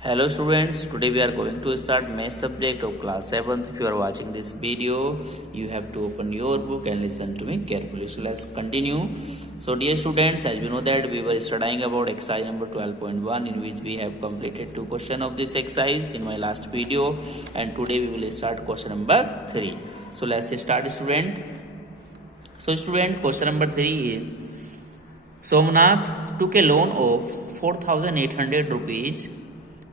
Hello students, today we are going to start math subject of class 7th. If you are watching this video, you have to open your book and listen to me carefully. So let's continue. So dear students, as we know that we were studying about exercise number 12.1 in which we have completed 2 questions of this exercise in my last video, and today we will start question number 3. So let's start student. So student, question number 3 is Somnath took a loan of 4,800 rupees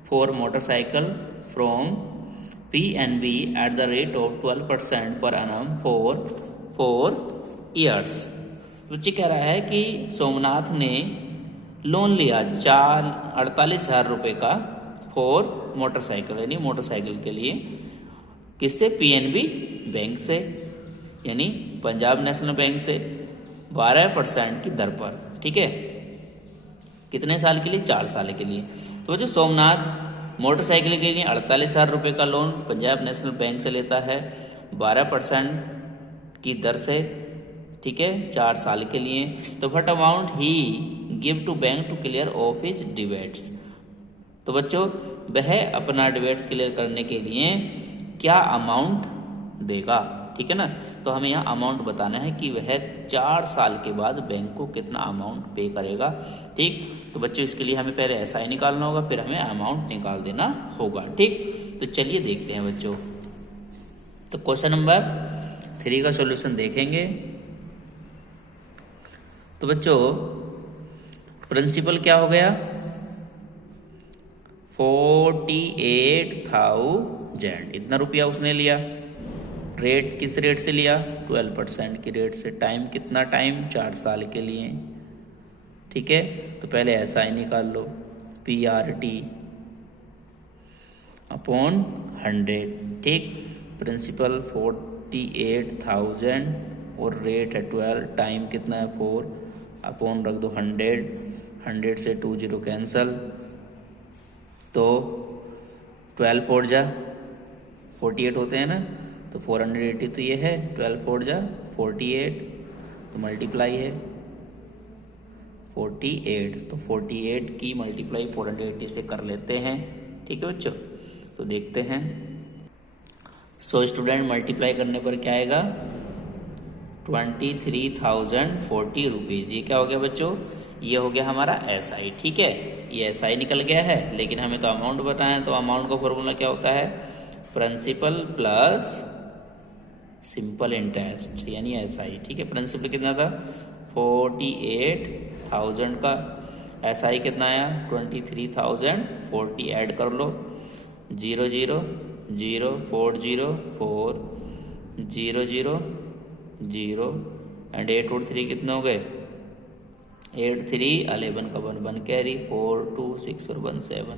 for motorcycle from PNB at the rate of 12% per annum for 4 years। बच्चे कह रहा है कि सोमनाथ ने loan लिया 48,000 रुपये का for motorcycle, यानी मोटरसाइकिल के लिए, किससे? PNB बैंक से, यानी पंजाब नेशनल बैंक से 12% की दर पर। ठीक है, कितने साल के लिए? 4 साल के लिए। तो जो सोमनाथ मोटरसाइकिल के लिए 48,000 रुपये का लोन पंजाब नेशनल बैंक से लेता है 12% की दर से, ठीक है, 4 साल के लिए। तो what amount he give to bank to clear off his debts. तो बच्चों, वह अपना डिबेट्स क्लियर करने के लिए क्या अमाउंट देगा, ठीक है ना। तो हमें यहाँ अमाउंट बताना है कि वह 4 साल के बाद बैंक को कितना अमाउंट पे करेगा। ठीक, तो बच्चों इसके लिए हमें पहले SI निकालना होगा, फिर हमें अमाउंट निकाल देना होगा। ठीक, तो चलिए देखते हैं बच्चों। तो क्वेश्चन नंबर 3 का सॉल्यूशन देखेंगे। तो बच्चों प्रिंसिपल क्या हो गया? 48,000, इतना रुपया उसने लिया। रेट किस रेट से लिया? 12% की रेट से। टाइम कितना? टाइम 4 साल के लिए। ठीक है, तो पहले SI निकाल लो, PRT अपॉन 100। ठीक, प्रिंसिपल 48,000 और रेट है 12, टाइम कितना है 4, अपॉन रख दो 100 से 2 0 कैंसल, तो 12 4 जा 48 होते हैं ना, तो 480 तो ये है, 12 4 जा 48, तो मल्टीप्लाई है 48, तो 48 की मल्टीप्लाई 480 से कर लेते हैं। ठीक है बच्चों, तो देखते हैं। सो स्टूडेंट, मल्टीप्लाई करने पर क्या आएगा? 23,040 रुपीज़। ये क्या हो गया बच्चों? ये हो गया हमारा SI। ठीक है, ये SI निकल गया है, लेकिन हमें तो अमाउंट बताना है। तो अमाउंट का फॉर्मूला क्या होता है? प्रिंसिपल प्लस सिंपल इंटरेस्ट, यानी SI। ठीक है, प्रिंसिपल कितना था? 48,000 का, SI कितना आया? 23,040। ऐड कर लो, 0 0 0 4 0 4 0 0 0 एंड 8 और 3 कितने हो गए? 8 3 11 का 1 1 कैरी, 4 2 6 और 1 7,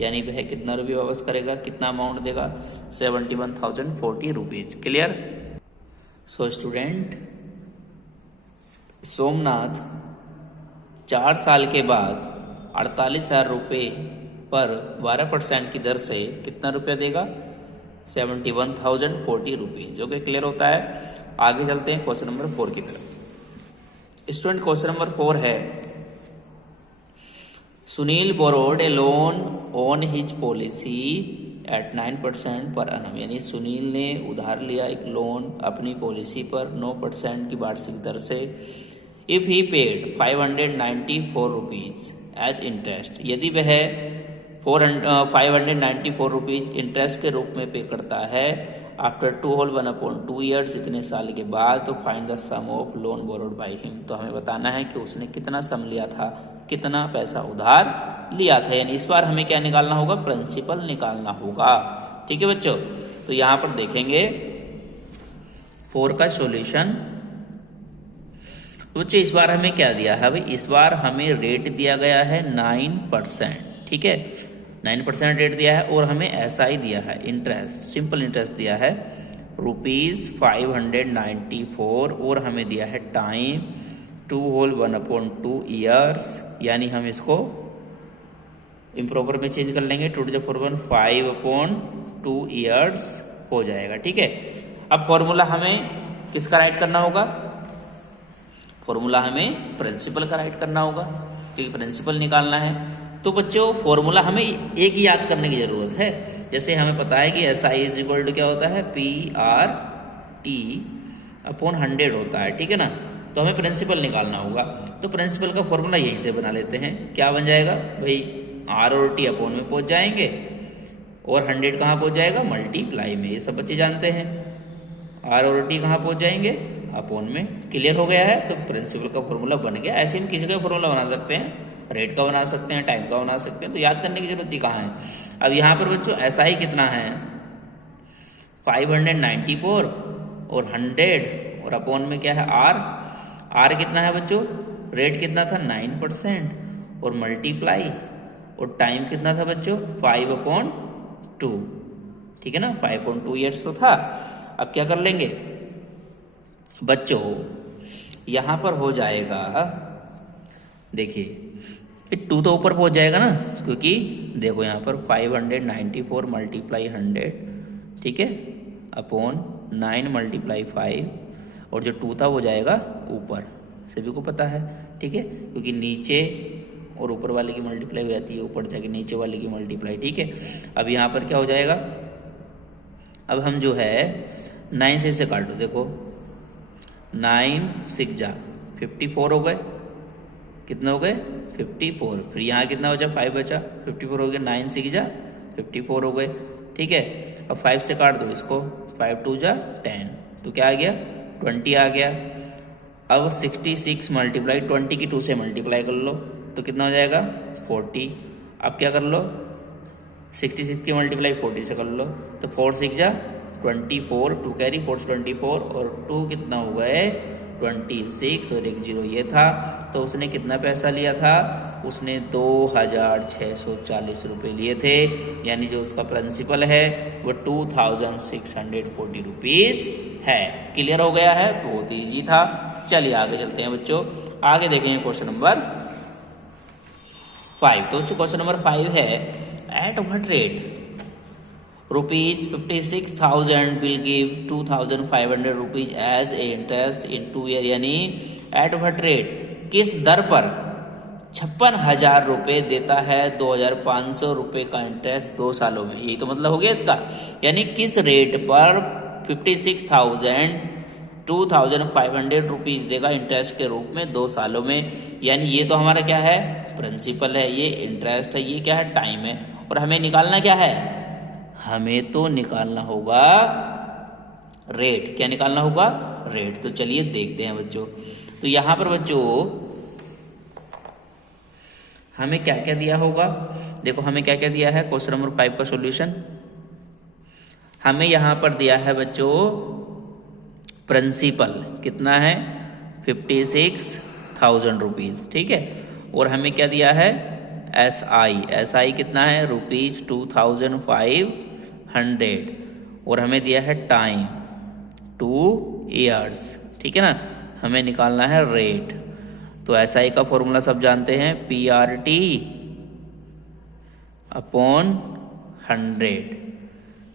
यानी वह कितना रुपये वापस करेगा? कितना अमाउंट देगा? 71,040 rupees. Clear? So student, Somnath 4 साल के बाद 48,000 रुपये पर 12% की दर से कितना रुपया देगा? 71,040 रुपीज। ओके, क्लियर होता है। आगे चलते हैं क्वेश्चन नंबर 4 की तरफ। स्टूडेंट, क्वेश्चन नंबर 4 है, Sunil borrowed a loan on his policy at 9% per annum, यानी सुनील ने उधार लिया एक लोन अपनी पॉलिसी पर 9% की वार्षिक दर से। If he paid 594 rupees as interest, यदि वह 594 रुपीज इंटरेस्ट के रूप में पे करता है आफ्टर 2 ईयर्स, इतने साल के बाद, तो find the sum of loan borrowed by him. तो हमें बताना है कि उसने कितना सम लिया था, कितना पैसा उधार लिया था, यानी इस बार हमें क्या निकालना होगा? प्रिंसिपल निकालना होगा। ठीक है बच्चों, तो यहां पर देखेंगे 4 का सॉल्यूशन। तो बच्चों इस बार हमें क्या दिया है? भाई इस बार हमें रेट दिया गया है 9%। ठीक है, 9% रेट दिया है, और हमें SI दिया है, इंटरेस्ट, सिंपल इंटरेस्ट दिया है ₹594, और हमें दिया है टाइम 2 होल 1/2 ईयर्स, यानी हम इसको इम्प्रॉपर में चेंज कर लेंगे, 2 to the 4 1 5/2 ईयर्स हो जाएगा। ठीक है, अब फॉर्मूला हमें किसका राइट करना होगा? फॉर्मूला हमें प्रिंसिपल का राइट करना होगा, क्योंकि प्रिंसिपल निकालना है। तो बच्चों फॉर्मूला हमें एक ही याद करने की ज़रूरत है। जैसे हमें पता है कि SI इज इक्वल टू क्या होता है, PRT अपॉन 100 होता है, ठीक है ना। तो हमें प्रिंसिपल निकालना होगा, तो प्रिंसिपल का फॉर्मूला यहीं से बना लेते हैं। क्या बन जाएगा भाई, R और T अपॉन में पहुंच जाएंगे और 100 कहाँ पहुंच जाएगा, मल्टीप्लाई में। ये सब बच्चे जानते हैं। R और T कहाँ पहुंच जाएंगे, अपॉन में। क्लियर हो गया है, तो प्रिंसिपल का फॉर्मूला बन गया। ऐसे हम किसी का फॉर्मूला बना सकते हैं, रेट का बना सकते हैं, टाइम का बना सकते हैं, तो याद करने की जरूरत ही कहाँ है। अब यहाँ पर बच्चों SI कितना है, 594 और 100 और अपॉन में क्या है R कितना है बच्चों, रेट कितना था 9% और मल्टीप्लाई और टाइम कितना था बच्चों 5/2, ठीक है ना, 5.2 ईयर्स तो था। अब क्या कर लेंगे बच्चों, यहाँ पर हो जाएगा, देखिए 2 तो ऊपर पहुंच जाएगा ना, क्योंकि देखो यहाँ पर 594 मल्टीप्लाई 100, ठीक है, अपॉन 9 मल्टीप्लाई 5 और जो 2 था वो जाएगा ऊपर, सभी को पता है, ठीक है, क्योंकि नीचे और ऊपर वाले की मल्टीप्लाई हो जाती है, ऊपर जाके नीचे वाले की मल्टीप्लाई, ठीक है। अब यहाँ पर क्या हो जाएगा, अब हम जो है 9 से इसे काटो, देखो 9 6 जा 54 हो गए, कितने हो गए 54, फिर यहाँ कितना बचा 5 बचा, 54 हो गया, 9 6 जा 54 हो गए, ठीक है। अब 5 से काट दो इसको, 5 2 जा 10, तो क्या आ गया 20 आ गया। अब 66 मल्टीप्लाई 20 की 2 से मल्टीप्लाई कर लो तो कितना हो जाएगा 40। अब क्या कर लो 66 की मल्टीप्लाई 40 से कर लो, तो 4 6 जा 24, 2 कैरी 4 24 और 2 कितना हो गए 26 और 1 0 ये था। तो उसने कितना पैसा लिया था, उसने 2640 रुपये लिए थे, यानी जो उसका प्रिंसिपल है वो 2640 रुपीज़ है। क्लियर हो गया है, बहुत ईजी था। चलिए आगे चलते हैं बच्चों, आगे देखेंगे क्वेश्चन नंबर 5। तो क्वेश्चन नंबर 5 है, at what rate ₹56,000 will give 2,500 rupees as a interest in 2 year, यानी एट व्हाट रेट किस दर पर 56,000 रुपये देता है 2,500 रुपये का इंटरेस्ट 2 सालों में। यही तो मतलब हो गया इसका, यानी किस रेट पर 56,000 2,500 रुपीज देगा इंटरेस्ट के रूप में 2 सालों में। यानी ये तो हमारा क्या है प्रिंसिपल है, ये इंटरेस्ट है, ये क्या है टाइम है, और हमें निकालना क्या है, हमें तो निकालना होगा रेट। क्या निकालना होगा, रेट। तो चलिए देखते हैं बच्चों। तो यहां पर बच्चों हमें क्या क्या दिया होगा, देखो हमें क्या क्या दिया है, क्वेश्चन नंबर 5 का सॉल्यूशन हमें यहां पर दिया है बच्चों प्रिंसिपल कितना है 56,000 रुपीज, ठीक है, और हमें क्या दिया है SI कितना है ₹2,500 और हमें दिया है टाइम 2 ईयर्स, ठीक है ना। हमें निकालना है रेट। तो SI का फॉर्मूला सब जानते हैं, PRT अपॉन 100,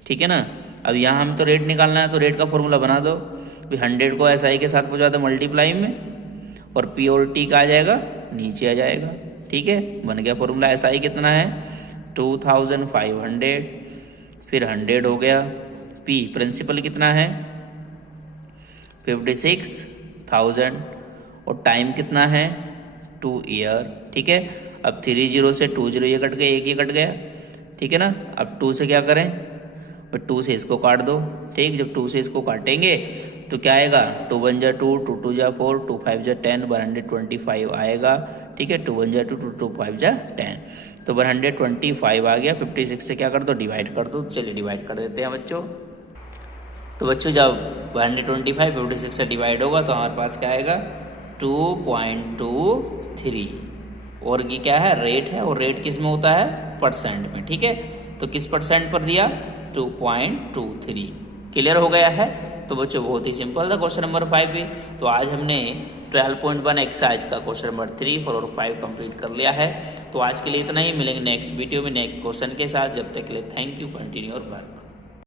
ठीक है ना। अब यहाँ हमें तो रेट निकालना है, तो रेट का फॉर्मूला बना दो, 100 को SI के साथ पहुँचा दो मल्टीप्लाई में, और P और T का आ जाएगा नीचे आ जाएगा, ठीक है, बन गया फॉर्मूला। SI कितना है 2,500, फिर 100 हो गया, P प्रिंसिपल कितना है 56,000 और टाइम कितना है 2 ईयर, ठीक है। अब 3 0 से 2 0 ये कट गया, एक ये कट गया, ठीक है ना। अब 2 से क्या करें, 2 से इसको काट दो, ठीक। जब 2 से इसको काटेंगे तो क्या आएगा, 2 1 जा 2, 2 2 जा 4, 2 5 जा 10, 125 आएगा, ठीक है। 2 1 जा 2, 2 2 5 जा 10, तो 125 आ गया। 56 से क्या कर दो, डिवाइड कर दो। तो चलिए डिवाइड कर देते हैं बच्चों। तो बच्चों जब 125 56 से डिवाइड होगा तो हमारे पास क्या आएगा 2.23, और ये क्या है रेट है, और रेट किस में होता है परसेंट में, ठीक है। तो किस परसेंट पर दिया 2.23। क्लियर हो गया है। तो बच्चों बहुत ही सिंपल था क्वेश्चन नंबर 5 भी। तो आज हमने 12.1 एक्सरसाइज का क्वेश्चन नंबर 3, 4 और 5 कंप्लीट कर लिया है। तो आज के लिए इतना ही, मिलेंगे नेक्स्ट वीडियो में नेक्स्ट क्वेश्चन के साथ। जब तक के लिए thank you, continue your work.